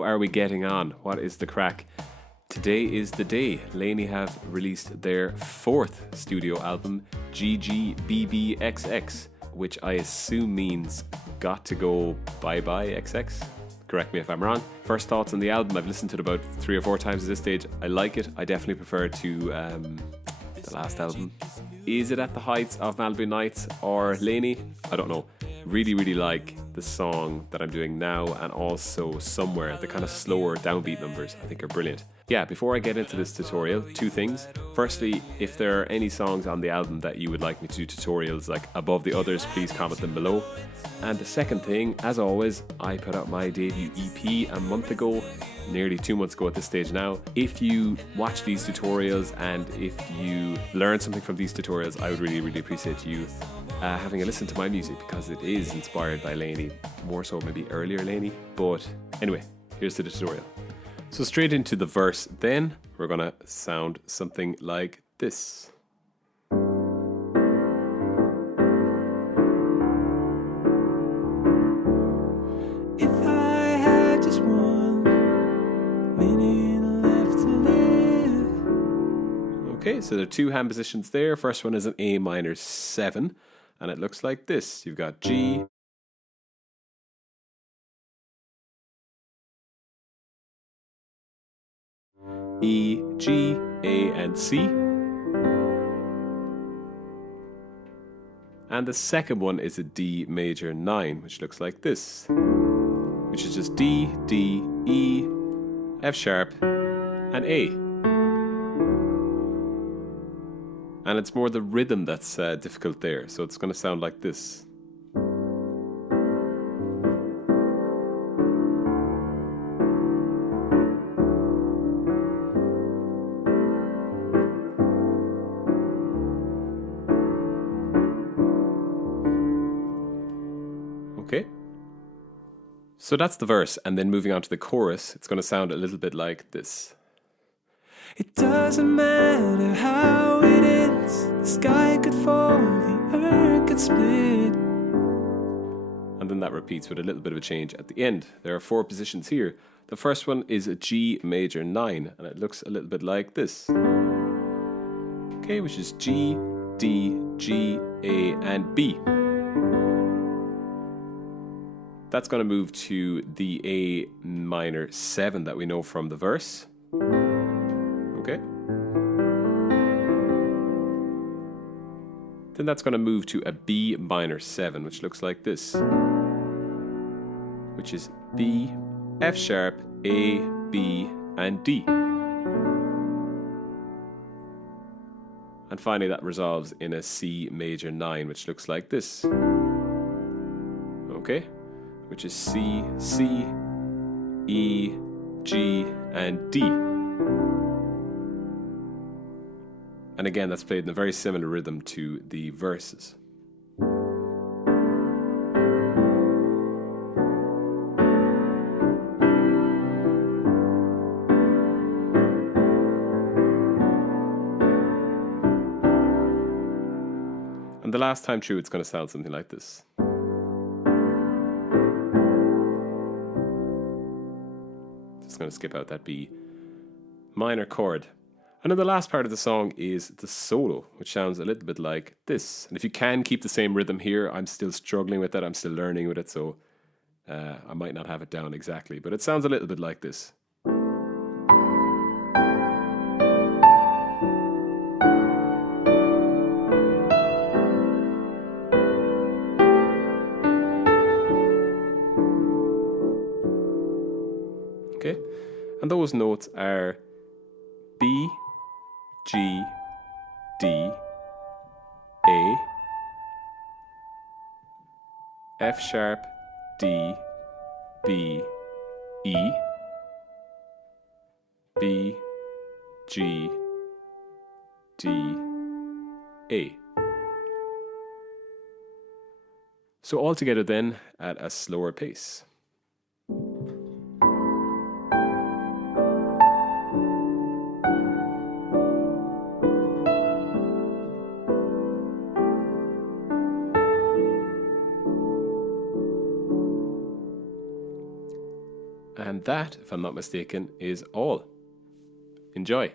How are we getting on? What is the crack? Today is the day. LANY have released their fourth studio album, GGBBXX, which I assume means got to go bye-bye XX. Correct me if I'm wrong. First thoughts on the album. I've listened to it about 3 or 4 times at this stage. I like it. I definitely prefer to the last album. Is it at the heights of Malibu Nights or LANY? I don't know. Really like the song that I'm doing now, and also Somewhere. The kind of slower downbeat numbers I think are brilliant. Yeah, before I get into this tutorial, 2 things. Firstly, if there are any songs on the album that you would like me to do tutorials like above the others, please comment them below. And the second thing, as always, I put out my debut EP a month ago, nearly 2 months ago at this stage now. If you watch these tutorials and if you learn something from these tutorials, I would really appreciate you having a listen to my music, because it is inspired by LANY, more so maybe earlier LANY. But anyway, here's the tutorial. So straight into the verse then, we're gonna sound something like this. If I had just 1 minute left to live. Okay, so there are 2 hand positions there. First one is an A minor 7, and it looks like this. You've got G, E, G, A, and C. And the second one is a D major 9, which looks like this, which is just D, D, E, F sharp, and A. And it's more the rhythm that's difficult there, so it's going to sound like this. Okay, so that's the verse, and then moving on to the chorus, it's going to sound a little bit like this. It doesn't matter how it ends. The sky could fall, the earth could split. And then that repeats with a little bit of a change at the end. There are 4 positions here. The first one is a G major 9, and it looks a little bit like this. Okay, which is G, D, G, A, and B. That's going to move to the A minor 7 that we know from the verse. Okay. Then that's going to move to a B minor 7, which looks like this, which is B, F sharp, A, B, and D. And finally that resolves in a C major 9, which looks like this. Okay, which is C, C, E, G, and D. And again, that's played in a very similar rhythm to the verses. And the last time through, it's going to sound something like this. Just going to skip out that B minor chord. And then the last part of the song is the solo, which sounds a little bit like this. And if you can keep the same rhythm here, I'm still struggling with that. I'm still learning with it, so I might not have it down exactly. But it sounds a little bit like this. Okay, and those notes are B, G, D, A, F sharp, D, B, E, B, G, D, A. So all together then at a slower pace. And And that, if I'm not mistaken, is all. Enjoy.